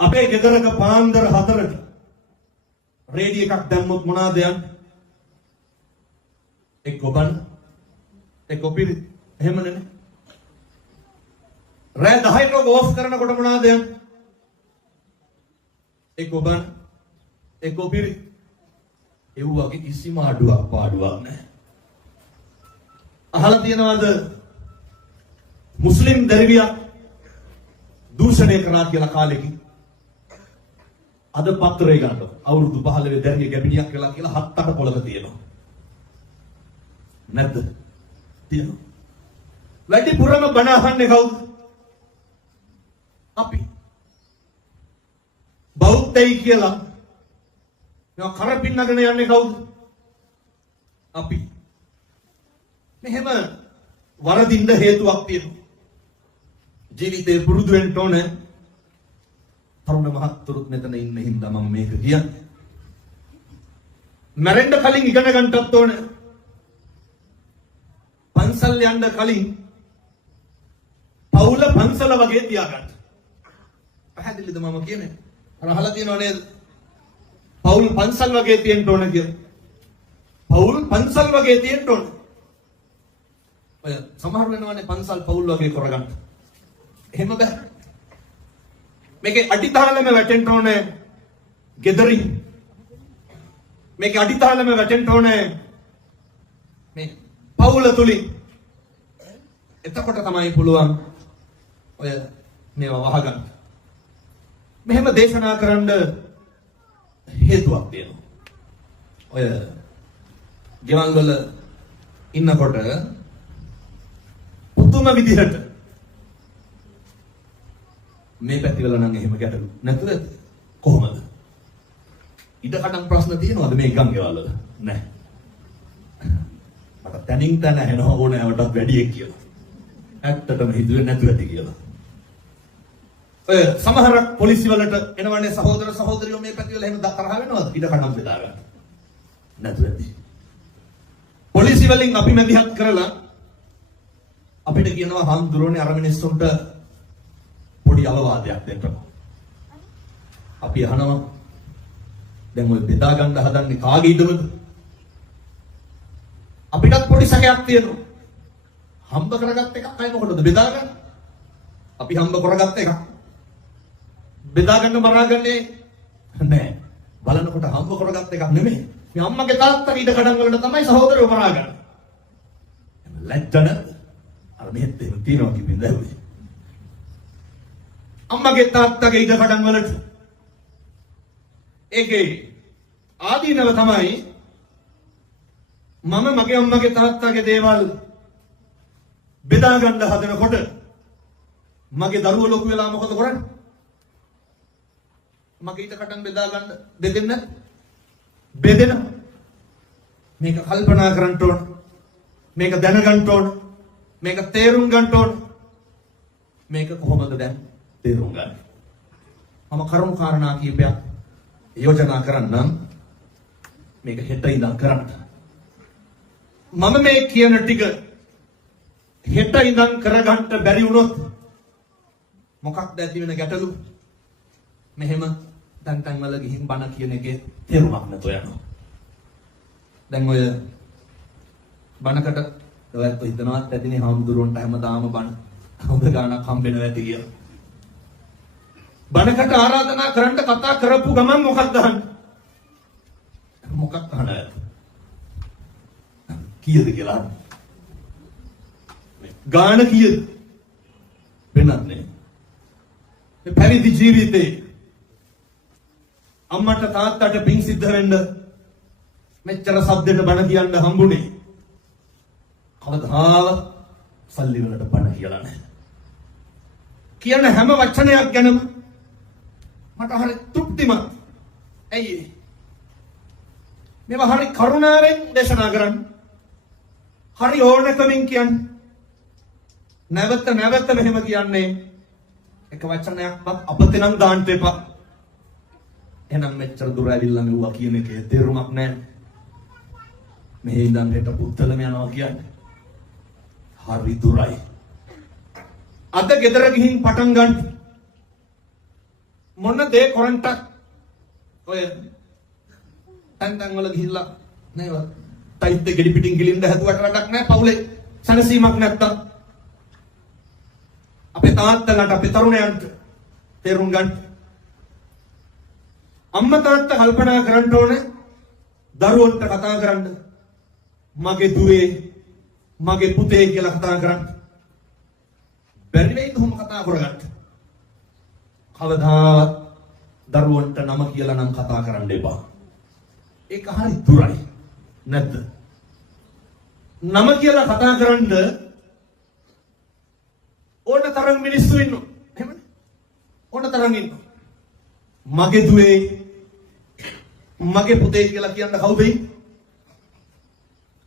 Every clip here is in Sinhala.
අපේ ගෙදරක පාන්දර 4ට රේඩියෝ එකක් දැම්මොත් මොනවාද යන්නේ? එක්ක බන් එක්ක පිරි එහෙම නෙනේ. රෑ 10ට ඕෆ් කරනකොට මොනවාද යන්නේ? එක්ක බන් එක්ක පිරි. ඒ වගේ කිසිම අඩුවක් පාඩුවක් නැහැ. අහලා තියෙනවද මුස්ලිම් දරුවියක් දූෂණය කරා කියලා කාලෙකින්? අද පත්‍රය ගන්න අවුරුදු 15 දැරිය ගැබිනියක් කියලා 7-8 පොළක තියෙනවා. නැද්ද? තියෙනවා. වැඩිපුරම බණ අහන්නේ කවුද? අපි. බෞද්ධයි කියලා නෝ කරපින්නගෙන යන්නේ කවුද? අපි. මෙහෙම වරදින්න හේතුවක් තියෙනවා. ජීවිතේ පුරුදු වෙන්න ඕනේ. තරුණ මහත්තුරුත් මෙතන ඉන්න හින්දා මම මේක කියන්නේ. මැරෙන්න කලින් ඉගෙන ගන්නත් ඕනේ. පන්සල් යන්න කලින් පවුල පන්සල වගේ තියාගන්න. පැහැදිලිද මම කියන්නේ? අර අහලා තියෙනව නේද? පවුල් පන්සල් වගේ තියෙන්න ඕනේ කියලා. පවුල් පන්සල් වගේ තියෙන්න ඕනේ. ඔය සමහර වෙනවනේ පන්සල් පවුල් වගේ කරගන්න. එහෙම බෑ. මේකේ අඩිතාලම වැටෙන්න ඕනේ ගෙදරින්. මේකේ අඩිතාලම වැටෙන්න ඕනේ මේ පවුල තුලින්. එතකොට තමයි පුළුවන් ඔය මේවා වහගන්න. මෙහෙම දේශනා කරන්න හේතුවක් තියෙනවා. ඔය ගෙවල් වල ඉන්නකොට පුදුම විදිහට මේ පැතිවල නම් එහෙම ගැටලු නැතුද? කොහොමද? ඉඩකඩම් ප්‍රශ්න තියෙනවද මේ ගම් ගෙවල් වල? නැහැ. මට තනින් තන ඇහෙනවා ඕනෑවටත් වැඩි කියලා. ඇත්තටම හිතුවේ නැතුව ඇති කියලා. ඔය සමහර පොලිසිය වලට එනවනේ සහෝදර සහෝදරියෝ මේ පැතිවල එහෙම තරහ වෙනවද? ඉඩකඩම් බෙදා ගන්න. නැතුව ඇති. පොලිසිය වලින් අපි මැදිහත් කරලා අපිට කියනවා හාමුදුරුවනේ අර මිනිස්සුන්ට පොඩි අවවාදයක් දෙන්න. අපි අහනවා දැන් ඔය බෙදා ගන්න හදන්නේ කාගේ ඉඩමද? අපිටත් පොඩි සැකයක් තියෙනවා. හම්බ කරගත්ත එකක් අය මොකටද බෙදා ගන්න? අපි හම්බ කරගත්ත එකක්. බෙදා ගන්න මරාගන්නේ නැහැ. බලනකොට හම්බ කරගත්ත එකක් නෙමෙයි. මේ අම්මගේ තාත්තගේ ඉඩ කඩන් වලට තමයි සහෝදරයෝ මරාගන්නේ. ලැජ්ජ නැද්ද? අර මෙහෙත් එහෙම තියනවා කිව්වෙ දැවුවේ. අම්මගේ තාත්තගේ ඉඩ කඩන් වලට ඒකේ ආදීනව තමයි මම මගේ අම්මගේ තාත්තගේ දේවල් බෙදා ගන්න හදනකොට මගේ දරුවෝ ලොකු වෙලා මොකද කරන්නේ? මගේ ඉඩ කඩන් බෙදා ගන්න දෙදෙන්න බෙදෙන මේක කල්පනා කරන්න ඕන. මේක දැනගන්න ඕන. මේක තේරුම් ගන්න ඕන. මේක කොහොමද දැන් තේරුම් ගන්න? මම කරුණු කාරණා කීපයක් යෝජනා කරන්නම්. මේක හෙට ඉඳන් කරන්න. මම මේ කියන ටික හෙට ඉඳන් කරගන්න බැරි වුණොත් මොකක්ද ඇති වෙන ගැටලු? මෙහෙම තන් වල ගිහින් බණ කියන එකේ තේරුමක් නැතෝ යනවා. දැන් ඔය බණකට ඔයත් හිතනවත් ඇතිනේ හාමුදුරුවන්ට හැමදාම බණ හොඳ ගාණක් හම්බෙනවා ඇති කියලා. බණකට ආරාධනා කරන්න කතා කරපු ගමන් මොකක්ද අහන්නේ? මොකක් අහන්නේ? කීයද කියලා? ගාණ කීයද? වෙනන්නේ. මේ පැවිදි ජීවිතේ අම්මට තාත්තට පිං සිද්ධ වෙන්න මෙච්චර සද්දෙට බණ කියන්න හම්බුනේ. කවදාවත් සල්ලි වලට බණ කියලා නැහැ. කියන හැම වචනයක් ගැනම මට හරි තෘප්තිමත්. ඇයි? මේවා හරි කරුණාවෙන් දේශනා කරන්න. හරි ඕනකමින් කියන්නේ. නැවත මෙහෙම කියන්නේ එක වචනයක්වත් අපතේ නම් දාන්න එපා. එහෙනම් මෙච්චර දුර ඇවිල්ලා මෙවුවා කියන එකේ තේරුමක් නැහැ. මෙහි ඉඳන් හෙට පුත්තලම යනවා කියන්නේ. හරි දුරයි. අද ගෙදර ගිහින් පටන් ගන්න. මොන දේ කරන්ට ඔය තැන් වල ගිහිල්ලා නේද ටයිත් එක ගෙඩි පිටින් ගිලින්න හැදුවට වැඩක් නැහැ පවුලේ සනසීමක් නැත්තම් අපේ තාත්තලාට අපේ තරුණයන්ට තේරුම් ගන්න අම්මා තාත්තා කල්පනා කරන්න ඕනේ දරුවන්ට කතා කරන්න මගේ දුවේ මගේ පුතේ කියලා කතා කරන්න බැරි වෙයිද කොහොම කතා කරගන්න කවදාවත් දරුවන්ට නම කියලා නම් කතා කරන්න එපා ඒක හරි දුරයි නැද්ද නම කියලා කතා කරන්න ඕන තරම් මිනිස්සු ඉන්නවා එහෙමනේ ඕන තරම් ඉන්නවා මගේ දුවේ මගේ පුතේ කියලා කියන්න කවුද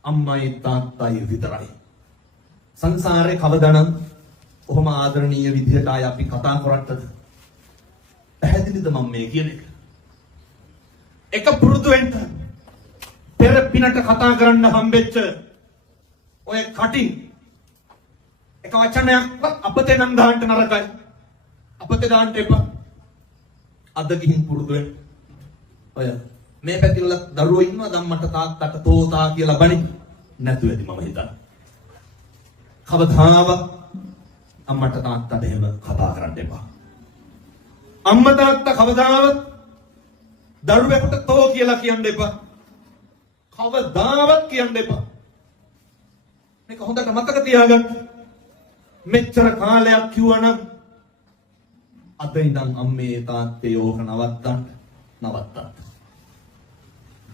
අම්මයි තාත්තයි විතරයි සංසාරේ කවදානම් කොහොම ආදරණීය විදිහට ආය අපි කතා කරත්තද පැහැදිලිද මම මේ කියන එක පුරුදු වෙන්න පෙර පිනට කතා කරන්න හම්බෙච්ච ඔය කටින් එක වචනයක්වත් අපතේ නම් දාන්න නරකයි අපතේ දාන්න එපා අද ගිහින් පුරුදු වෙන්න ඔය මේ පැතිවල දරුවෝ ඉන්නවා ධම්මට තාත්තට තෝතා කියලා බණි නැතු ඇති මම හිතන්නේ කවදාවත් අම්මට තාත්තට එහෙම කතා කරන්න එපා අම්මා තාත්තා කවදාවත් දරුවෙකුට තෝ කියලා කියන්න එපා කවදාවත් කියන්න එපා මේක හොඳට මතක තියාගන්න මෙච්චර කාලයක් කිව්වනම් අද ඉඳන් අම්මේ තාත්තේ ඕක නවත්තන්න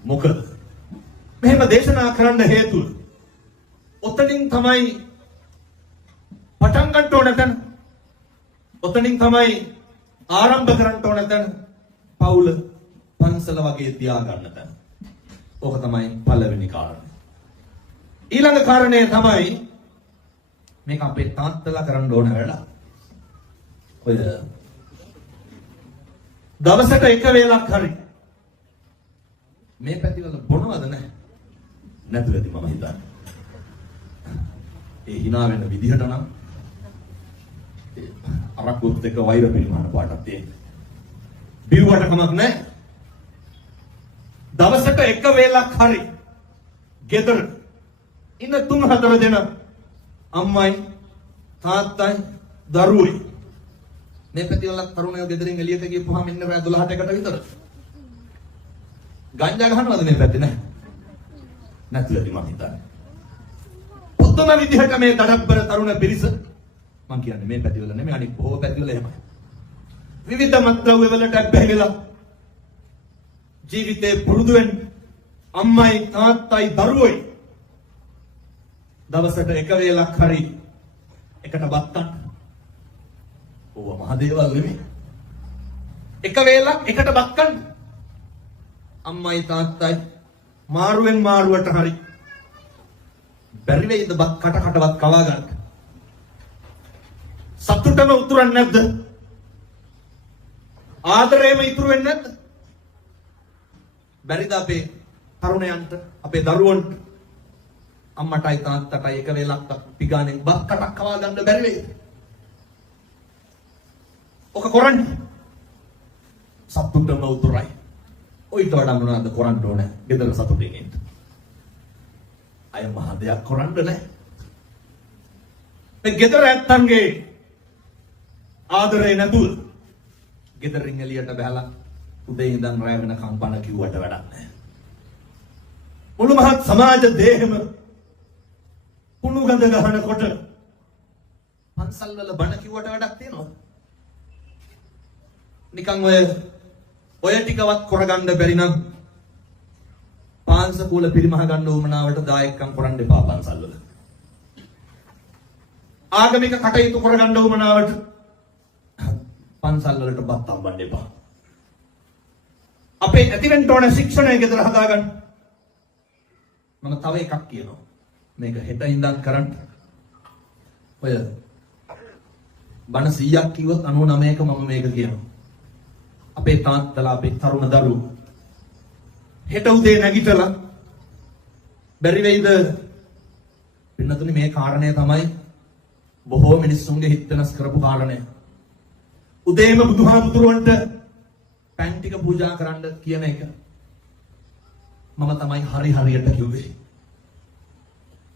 මොකද මෙහෙම දේශනා කරන්න හේතුව ඔතනින් තමයි පටන් ගන්න ඕන තැන ඔතනින් තමයි ආරම්භ කරන්න ඕන තැන පවුල පන්සල වගේ තියාගන්න තැන ඕක තමයි පළවෙනි කාරණය ඊළඟ කාරණය තමයි මේක අපේ තාත්තලා කරන්න ඕන වැඩ ඔය දවසට එක වේලක් හරි මේ පැතිවල බොනවද නැහැ නැතුව ඇති මම හිතන්නේ ඒ hina වෙන විදිහට නම් අරක්කුත් එක වෛර පිළිමාන පාටක් තියෙන බිව්වට කමක් නැහැ දවසට එක වේලක් හරි ගෙදර ඉන්න 3-4 දෙනා අම්මයි තාත්තයි දරුවෝයි මේ පැතිවල තරුණයෝ ගෙදරින් එළියට ගියපුවාම ඉන්න රෑ 12ට විතර ගංජා ගහනවද මේ පැත්තේ නැහැ නැතුවදී මම හිතන්නේ උත්තම විදිහට මේ දඩබ්බර තරුණ පිරිස මම කියන්නේ මේ පැතිවල නෙමෙයි අනිත් බොහෝ පැතිවල එහෙමයි විවිධ මත්ද්‍රව්‍ය වලට බැහැලා ජීවිතේ පුරුදු වෙන්න අම්මයි තාත්තයි දරුවෝයි දවසට එක වේලක් හරි එකට බත් ගන්න ඕවා මහ දේවල් නෙමෙයි එක වේලක් එකට බත් ගන්න අම්මයි තාත්තයි මාරුවෙන් මාරුවට හරි බැරි වෙයිද බත් කටවත් කවා ගන්න සතුටම උතුරන්නේ නැද්ද ආදරේම ඉතුරු වෙන්නේ නැද්ද බැරිද අපේ තරුණයන්ට අපේ දරුවන්ට අම්මටයි තාත්තටයි එක වේලක් පිගානෙන් බත් කටක් කවා ගන්න බැරි වෙයිද ඔක කරන්නේ සතුටම උතුරයි ඔයිට වඩා මොනවද කරන්න ඕනේ ගෙදර සතුටින් ඉන්න අය මහ දෙයක් කරන්න නැහැ මේ ගෙදර ඇත්තන්ගේ ආදරේ නැතුව ගෙදරින් එළියට බහලා උදේ ඉඳන් රැ වෙනකම් බණ කිව්වට වැඩක් නැහැ මුළු මහත් සමාජ දේහෙම කුණු ගඳ ගහනකොට පන්සල් වල බණ කිව්වට වැඩක් තියෙනවද නිකන් ඔය ටිකවත් කරගන්න බැරි නම් පාන්සකූල පිරිමහ ගන්න උවමනාවට දායකම් කරන්න එපා පන්සල් වල. ආගමික කටයුතු කරගන්න උවමනාවට පන්සල් වලට බත් අම්බන්න එපා. අපේ ඇතිවෙන්න ඕන ශික්ෂණය ගෙදර හදාගන්න. මම තව එකක් කියනවා. මේක හෙට ඉඳන් කරන්න. ඔය බණ 100ක් කිව්වොත් 99ක මම මේක කියනවා. අපේ තාත්තලා අපේ තරුණ දරුවෝ හෙට උදේ නැගිටලා බැරි වෙයිද පින්නතුනි මේ කාරණය තමයි බොහෝ මිනිස්සුන්ගේ හිත වෙනස් කරපු කාරණය උදේම බුදුහාමුදුරුවන්ට පැන් ටික පූජා කරන්න කියන එක මම තමයි හරියට කිව්වේ.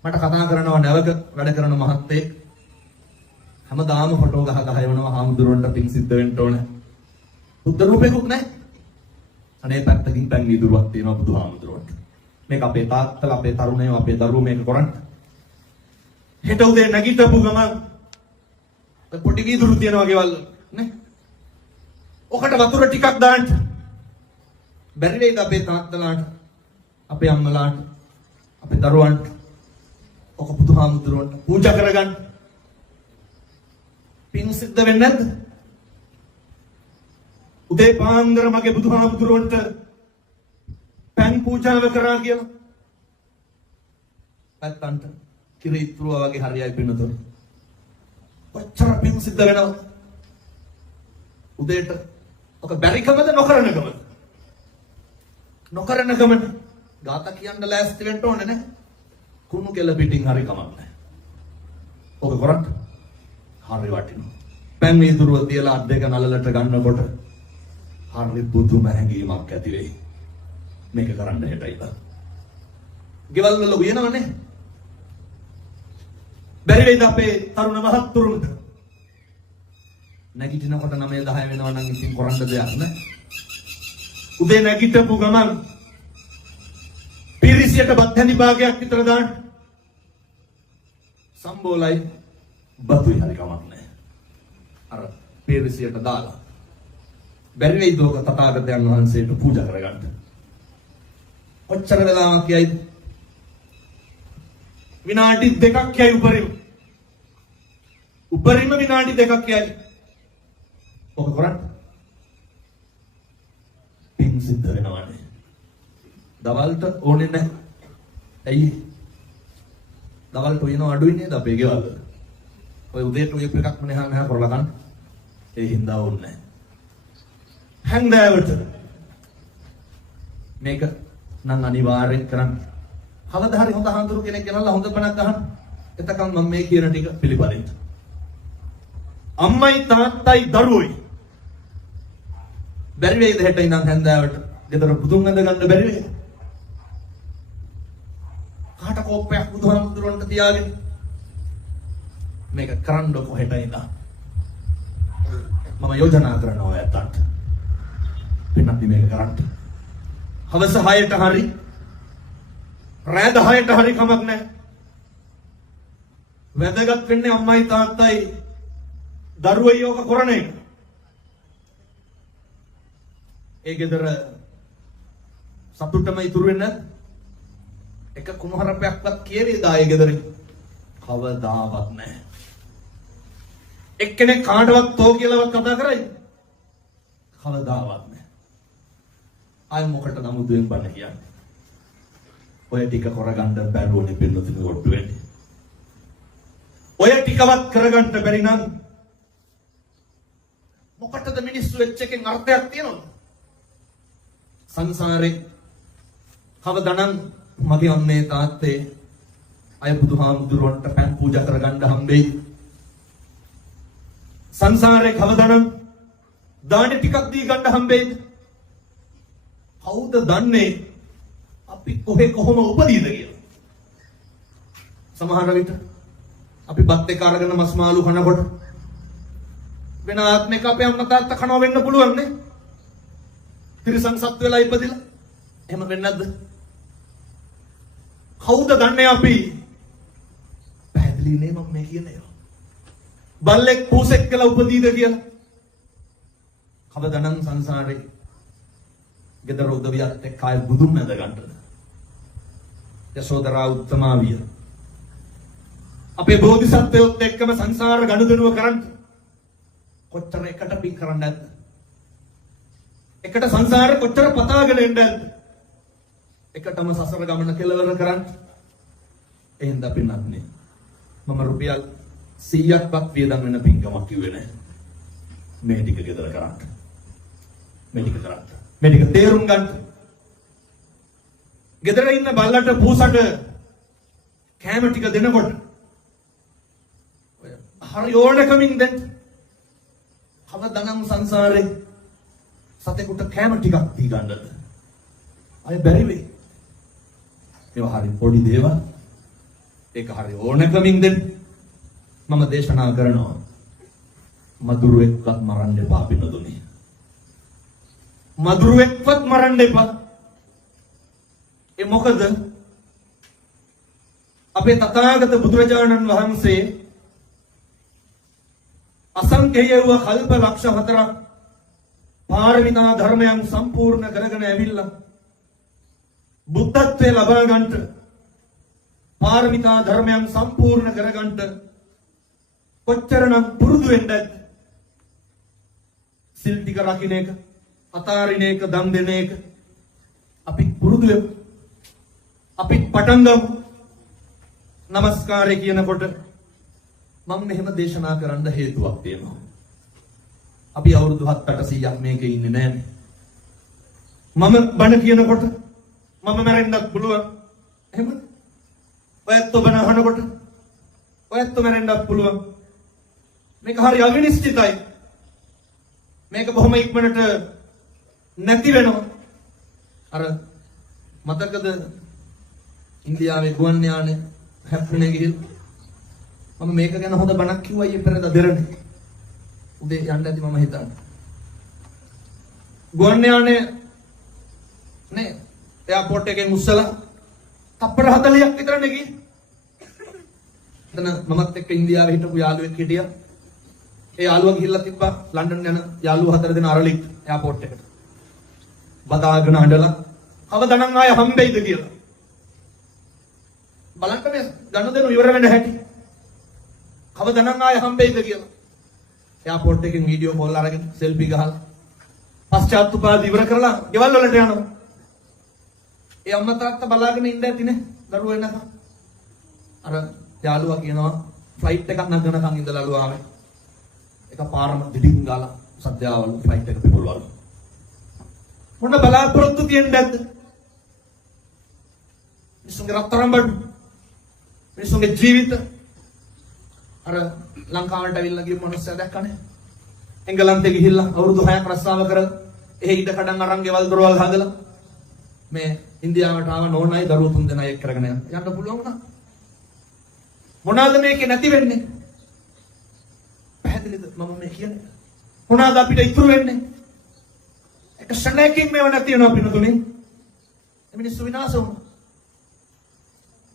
මට කතා කරනවා නැවක වැඩ කරන මහත්තයෙක් හැමදාම ෆොටෝ ගහ යවනවා හාමුදුරුවන්ට පිං සිද්ධ වෙන්න ඕන. බුද්ධ රූපෙකුත් නැහැ. අනේ පැත්තකින් පැන් වීදුරුවක් තියෙනවා බුදුහාමුදුරුවන්ට. මේක අපේ තාත්තලා අපේ තරුණයෝ අපේ දරුවෝ මේක කරන්නේ. හෙට උදේ නැගිටපු ගමන් පොඩි වීදුරු තියෙනවා ගෙවල් නේ. ඔකට වතුර ටිකක් දාන්න. බැරි වේද අපේ තාත්තලාට අපේ අම්මලාට අපේ දරුවන්ට ඔක බුදුහාමුදුරුවන්ට පූජා කරගන්න. පින් සිද්ධ වෙන්නේ නැද්ද? උදේ පාන්දර මගේ බුදුහාමුදුරුවන්ට පැන් පූජාව කරා කියලා. පැත්තන්ට කිරිත්රුව වගේ හරියයි පින්නතොර. ඔච්චර පින් සිද්ධ වෙනවා. උදේට ඔක බැරිකමද නොකරනකමද? නොකරනකමද? ගාත කියන්න ලෑස්ති වෙන්න ඕනේ නේ. කුණු කෙල පිටින් හරි කමක් නැහැ. ඔක කරත් හරි වටිනවා. පැන් වීදුරුව තියලා අත් දෙක නලලට ගන්නකොට හරි පුදුම හැඟීමක් ඇති වෙයි. මේක කරන්න හෙටයිලා. ගෙවල් වල උයනවනේ. බැරි වේද අපේ තරුණ මහත්තුරුන්ට? නැගිටිනකොට 9 10 වෙනවා නම් ඉතින් කරන්න දෙයක් නෑ. උදේ නැගිටපු ගමන් පිරිසියට බත් හැඳි භාගයක් විතර දාන්න. සම්බෝලයි බතුයි හරි කමක් නෑ. අර පිරිසියට දාලා. බැරි වේද ඔක තථාගතයන් වහන්සේට පූජා කරගන්න. ඔච්චර වෙලාවක් යයිද? විනාඩි 2ක් යයි උපරිම. උපරිම විනාඩි 2ක් යයි. ඔක කරන්නේ පින් සිද්ධ වෙනවානේ. දවල්ට ඕනේ නැහැ. ඇයි? දවල්ට උයන අඩුයි නේද අපේ ගෙවල් වල. ඔය උදේට උයපු එකක් මෙහා මෙහා කරලා ගන්න. ඒ හින්දා ඕනේ නැහැ. හැන්දෑවට මේක නම් අනිවාර්යෙන් කරන්න. කවදා හරි හොඳ හාමුදුරු කෙනෙක් ගෙනල්ලා හොඳ බණක් අහන්න. එතකන් මම මේ කියන ටික පිළිපදින්න. අම්මයි තාත්තයි දරුවෝයි. බැරි වේද හෙට ඉඳන් හැන්දෑවට ගෙදර බුදුන් වැඳ ගන්න බැරි වේද? කාට කෝප්පයක් බුදුහාමුදුරන්ට තියාගෙන මේක කරන්න කොහෙට ඉඳන් මම යෝජනා කරනවා ඔයයන්ට. පින්නත් මේක කරන්න. හවස 6ට හරි රෑ 10ට හරි කමක් නැහැ. වැදගත් වෙන්නේ අම්මයි තාත්තයි දරුවෝ යෝග කරන එක. ඒ ගෙදර සතුටම ඉතුරු වෙන්නේ නැද්ද? එක කුණුහරුපයක්වත් කියවේද ආයේ ගෙදරින්? කවදාවත් නැහැ. එක්කෙනෙක් කාටවත් තෝ කියලාවත් කතා කරයිද? කවදාවත් නැහැ. ආයෙ මොකටද නමුදුෙන් බණ කියන්නේ? ඔය ටික කරගන්න බැරුවනේ පින්නතුනි ඔට්ටු වෙන්නේ. ඔය ටිකවත් කරගන්න බැරි නම් මොකටද මිනිස්සු වෙච්ච එකෙන් අර්ථයක් තියනවද? සංසාරේ කවදානම් මගේ අම්මේ තාත්තේ අය බුදුහාමුදුරුවන්ට පෑන් පූජා කරගන්න හම්බෙයි. සංසාරේ කවදානම් දානි ටිකක් දී ගන්න හම්බෙයිද? කවුද දන්නේ අපි කොහොම උපදීද කියලා? සමහර විට අපි බත් එක අරගෙන මස් මාළු කනකොට වෙන ආත්මික අපේ අම්මා තාත්තා කනවා වෙන්න පුළුවන් නේ. තිරිසන් සත් වෙලා ඉපදිලා. එහෙම වෙන්නේ නැද්ද? කවුද දන්නේ අපි? පැහැදිලි නේ මම මේ කියන්නේ. බල්ලෙක් පූසෙක් කියලා උපදීද කියලා? කවදානම් සංසාරේ ගෙදර උදවියත් එක්ක ආය බුදුන් නැද ගන්නද? යසෝදරා උත්තමාවිය. අපේ බෝධිසත්වයොත් එක්කම සංසාර ගනුදෙනුව කරන්න කොච්චර එකට පින් කරන්න නැද්ද? එකට සංසාරේ කොච්චර පතාගෙන ඉන්න නැද්ද? එකටම සසර ගමන කෙලවර කරන්න. එහෙනම් පින්නත් නේ. මම රුපියල් 100ක්වත් වියදම් වෙන පින්කමක් කිව්වේ නැහැ. මේ ටික ගෙදර කරන්න. මේ ටික කරන්න. මේ ටික තේරුම් ගන්න. ගෙදර ඉන්න බල්ලට පූසට කෑම ටික දෙනකොට හරි ඕනකමින් දෙන්න. කවදානම් සංසාරේ සතෙකුට කෑම ටිකක් දී ගන්නද? අය බැරි වෙයි. ඒවා හරි පොඩි දේවල්. ඒක හරි ඕනකමින් දෙන්න. මම දේශනා කරනවා. මදුරුවෙක්වත් මරන්න එපා පින්නතුනි. මදුරුවෙක්වත් මරන්න එපා. ඒ මොකද අපේ තථාගත බුදුරජාණන් වහන්සේ අසංඛේය වූ කල්ප ලක්ෂ 4ක් පාරමිතා ධර්මයන් සම්පූර්ණ කරගෙන ඇවිල්ලා බුද්ධත්වයේ ලබා ගන්නට පාරමිතා ධර්මයන් සම්පූර්ණ කර ගන්නට කොච්චරනම් පුරුදු වෙන්නද? සිල් ටික රකින්න එක, අතාරින එක, දන් දෙන එක අපි පුරුදු වෙමු. අපි පටන් ගමු. නමස්කාරය කියනකොට මම මෙහෙම දේශනා කරන්න හේතුවක් තියෙනවා. අපි අවුරුදු 7-800ක් මේකේ ඉන්නේ නැහැ. මම බණ කියනකොට මම මැරෙන්නත් පුළුවන්. එහෙමද? ඔයත් බණ අහනකොට ඔයත් මැරෙන්නත් පුළුවන්. මේක හරි අවිනිශ්චිතයි. මේක බොහොම ඉක්මනට නැති වෙනවා. අර මතකද ඉන්දියාවේ ගුවන් යානය හැප්පුණේ ගිහිල්ලා මම මේක ගැන හොඳ බණක් කිව්වා ඊයේ පෙරේද දෙරනේ. උදේ යන්න ඇති මම හිතන්නේ. ගුවන් යානය නේ එයාපෝට් එකෙන් උස්සලා තප්පර 40ක් විතර නේ ගියේ. එතන මමත් එක්ක ඉන්දියාවේ හිටපු යාළුවෙක් හිටියා. ඒ යාළුවා ගිහිල්ලා තිබ්බා ලන්ඩන් යන යාළුවා 4 දෙනා අරලික් එයාපෝට් එකට. බදාගෙන අඬලා කවදානම් ආය හම්බෙයිද කියලා. බලන්න මේ ගනුදෙනු ඉවර වෙන්න හැටි. කවදානම් ආය හම්බෙයිද කියලා. එයාපෝට් එකෙන් වීඩියෝ කෝල් අරගෙන සෙල්ෆි ගහලා පශ්චාත්තුපාද ඉවර කරලා ගෙවල් වලට යනවා. ඒ අම්මා තාත්තා බලාගෙන ඉන්න ඇතිනේ දරුවෝ එනකම්. අර යාළුවා කියනවා ෆ්ලයිට් එකක් නගනකම් ඉඳලා ආවේ. එකපාරම දිඩින් ගාලා සද්දාවලු ෆ්ලයිට් එක පිපුරවලු. මොන බලාපොරොත්තු තියෙන්නේ නැද්ද? මිනිස්සුන්ගේ රත්තරන් බඩු, මිනිස්සුන්ගේ ජීවිත. අර ලංකාවට ඇවිල්ලා ගිය මිනිස්සු දැක්කනේ. එංගලන්තේ ගිහිල්ලා අවුරුදු 6ක් රස්සාව කරලා එහෙ ඉඩ කඩන් අරන් ගෙවල් දොරවල් හදලා මේ ඉන්දියාවට ආව නෝනයි දරුවෝ 3 දෙනා එක් කරගෙන යන්න පුළුවන් වුණා. මොනවාද මේකේ නැති වෙන්නේ? පැහැදිලිද මම මේ කියන්නේ? මොනවාද අපිට ඉතුරු වෙන්නේ? එක ශරණයකින් මේව නැති වෙනවා පිටුතුනේ. මිනිස්සු විනාශ වුණා.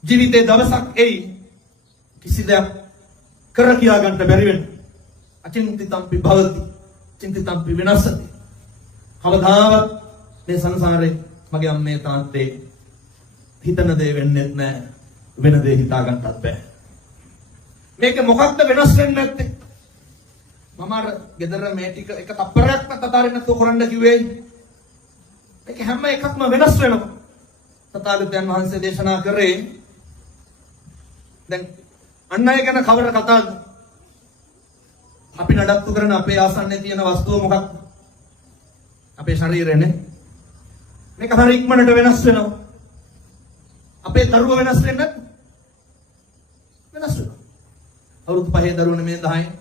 ජීවිතේ දවසක් එයි කිසි දෙයක් කර කියා ගන්න බැරි වෙන. අචින්තිතම්පි භවති. චින්තිතම්පි විනාශති. කවදාවත් මේ සංසාරේ මගේ අම්මේ තාත්තේ හිතන දේ වෙන්නේ නැහැ. වෙන දේ හිතා ගන්නත් බෑ. මේක මොකක්ද වෙනස් වෙන්නේ නැත්තේ? මම අර ගෙදර මේ ටික එක තප්පරයක්වත් අතාරින්න නැතුව කරන්න කිව්වේ. මේක හැම එකක්ම වෙනස් වෙනවා. තථාගතයන් වහන්සේ දේශනා කරේ දැන් අන් අය ගැන කවර කතාවද? අපි නඩත්තු කරන අපේ ආසන්නයේ තියෙන වස්තුව මොකක්ද? අපේ ශරීරයනේ. මේක හරිය ඉක්මනට වෙනස් වෙනවා. අපේ දරුවෝ වෙනස් වෙන්නේ නැත්නම් වෙනස් වෙනවා. අවුරුදු 5 දරුවෝ නෙමෙයි 10.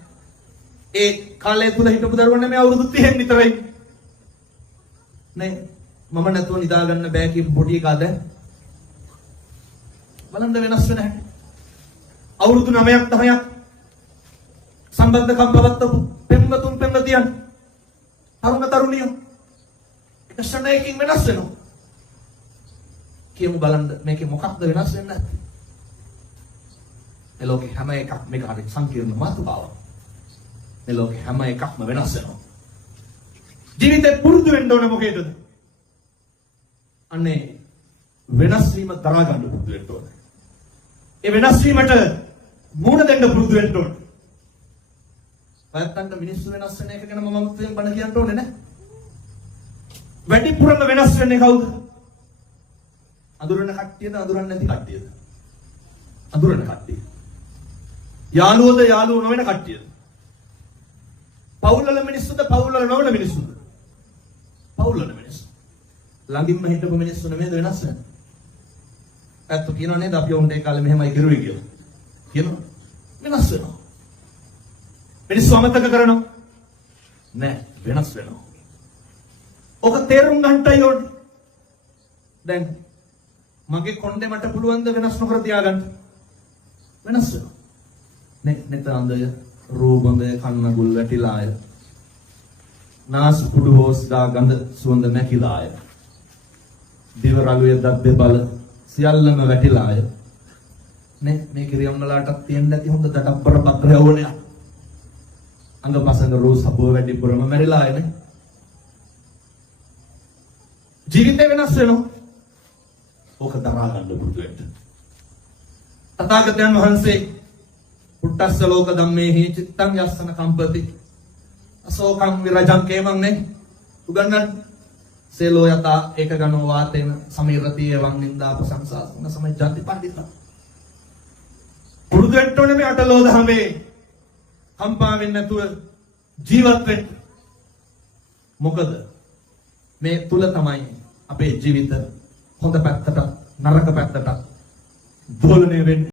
ඒ කාලය තුල හිටපු දරුවෝ නෙමෙයි අවුරුදු 30න් විතරයි. නේ මම නැතුව නිදා ගන්න බෑ කියපු පොඩි එකාද? බලන්න වෙනස් වෙන හැටි. අවුරුදු 9ක් 10ක් සම්බන්ධකම් පවත්වපු පෙම්වතුන් පෙම්වතියන් තරුණ තරුණියෝ එක ශරණයකින් වෙනස් වෙනවා. කියමු බලන්න මේකේ මොකක්ද වෙනස් වෙන්නේ නැත්තේ? මේ ලෝකේ හැම එකක් මේක හරි සංකීර්ණ මාතෘකාවක්. මේ ලෝකේ හැම එකක්ම වෙනස් වෙනවා. ජීවිතේ පුරුදු වෙන්න ඕනේ මොකේද? අනේ වෙනස් වීම දරා ගන්න පුරුදු වෙන්න ඕනේ. ඒ වෙනස් වීමට මුහුණ දෙන්න පුරුදු වෙන්න ඕනේ. නැත්තම් මිනිස්සු වෙනස් වෙන එක ගැන මම මුලින්ම බණ කියන්න ඕනේ නෑ. වැඩිපුරම වෙනස් වෙන්නේ කවුද? අඳුරන කට්ටියද අඳුරන්නේ නැති කට්ටියද? අඳුරන කට්ටිය. යාළුවෝද යාළුවෝ නොවන කට්ටියද? පවුල් වල මිනිස්සුද පවුල් වල නොවන මිනිස්සුද? පවුල් වල මිනිස්සු. ළඟින්ම හිටපු මිනිස්සු නෙමෙයිද වෙනස් වෙන්නේ? ඇත්ත කියනවා නේද අපි උන්ට ඒ කාලේ මෙහෙමයි කරුවේ කියලා. කියනවා වෙනස් වෙනවා. මිනිස්සු අමතක කරනවා. නෑ වෙනස් වෙනවා. ඕක තේරුම් ගන්නයි ඕනේ. දැන් මගේ කොණ්ඩේ මට පුළුවන් ද වෙනස් නොකර තියාගන්න? වෙනස් වෙනවා. නෙත අඳය, රූපඳය, කන්නගුල් වැටිලාය. නාස් පුඩු හොස් දා ගඳ සුවඳ නැකිලාය. දිව රළුවේ දත් දෙබල සියල්ලම වැටිලාය. මේ කිරියම්මලාටත් තියෙන්න ඇති හොඳ දඩබ්බර පත්‍ර යවෝනේ. අංගපසංග රෝස් හබුව වැඩිපුරම මැරිලායනේ. ජීවිතේ වෙනස් වෙනවා. ඕක දරා ගන්න පුරුදු වෙන්න. තථාගතයන් වහන්සේ පුට්ටස්ස ලෝක ධම්මේහි චිත්තං යස්සන කම්පති අසෝකං විරජං කේමං උගන්නන් සේලෝ යතා ඒක ගනෝ වාතේන සමීරති එවං නින්දා ප්‍රශංසාසන සමය ජාති පඬිත පුරුදු වෙන්න ඕනේ මේ අටලෝ දහමේ කම්පා වෙන්නේ නැතුව ජීවත් වෙන්න. මොකද මේ තුල තමයි අපේ ජීවිත හොඳ පැත්තට නරක පැත්තට දෝලණය වෙන්නේ.